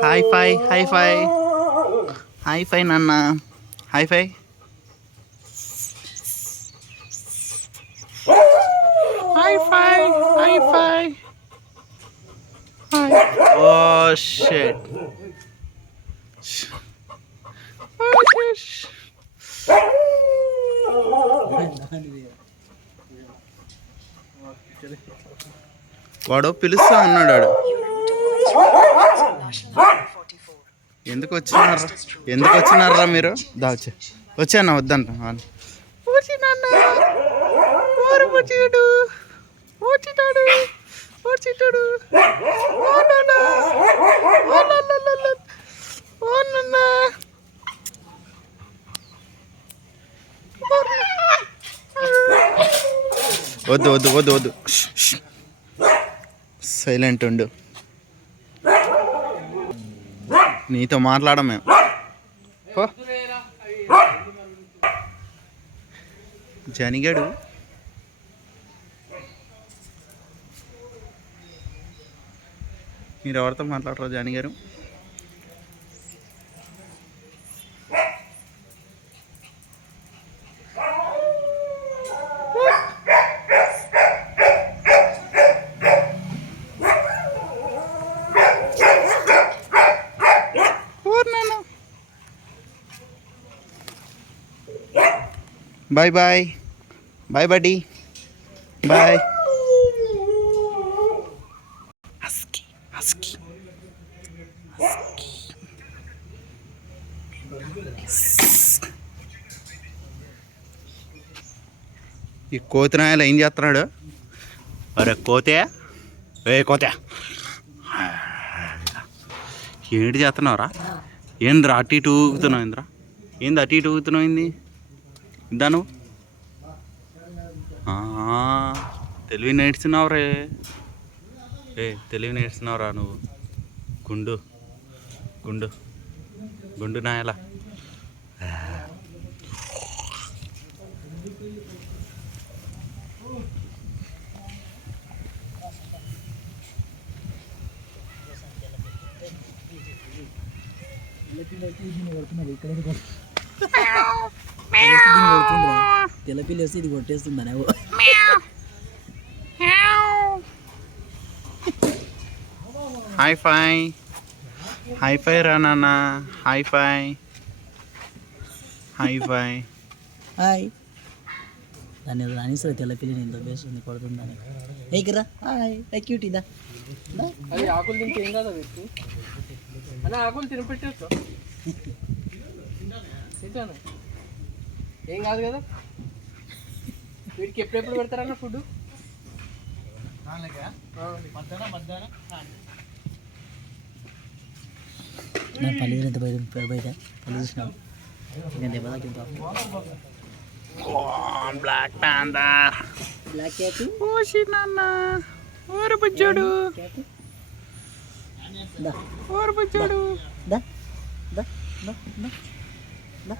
hi ఫై high ఫై high ఫై నాన్న high ఫై high ఫై high ఫై oh shit వాడు పిలుస్తా ఉన్నాడు వాడు ఎందుకు వచ్చినారా మీరు దాచు వచ్చానా వద్దంట వద్దు వద్దు వద్దు వద్దు సైలెంట్ ఉండు నీతో మాట్లాడం మేము జనిగాడు మీరు ఎవరితో మాట్లాడరు జానిగారు బాయ్ బాయ్ బాయ్ బడ్డీ బాయ్ ఈ కోతినాయలు ఏం చేస్తున్నాడు అరే కోతే కోతే ఏంటి చేస్తున్నావురా ఏంద్రా అటు ఇటు ఊగుతున్నావు ఏంద్రా ఏంది అటు ఇటు ఊగుతున్నావు ఏంది ఇద్దా నువ్వు తెలివి నేర్చున్నావు రే తెలివి నేర్చున్నావురా నువ్వు గుండు గుండు గుండు నాయలా తెల్లపిల్లి వస్తే ఇది కొట్టేస్తుందా హై ఫై హై ఫై రా నాన్న హై ఫై హై ఫై హాయ్ దాన్ని రానిస్తారు తెల్లపిల్లిని ఎంత వేస్తుంది కొడుతుందని ఏకిరా హాయ్ క్యూట్ ఇదా అది ఆకులు తింటే ఏం కాదా పెట్టు అలా ఆకులు తినిపెట్టచ్చు తింటాను ఏం కాదు కదా వీటికి ఎప్పుడెప్పుడు పెడతారన్న ఫుడ్ పల్లి ఎంత బయట పల్లి చూసినావు ఇంకా దెబ్బ తాకింది బ్లాక్ పాంథర్ బ్లాక్ క్యాట్ ఓషి నాన్న ఓరు బుజ్జోడు ఓరు బుజ్జోడు దా దా దా దా దా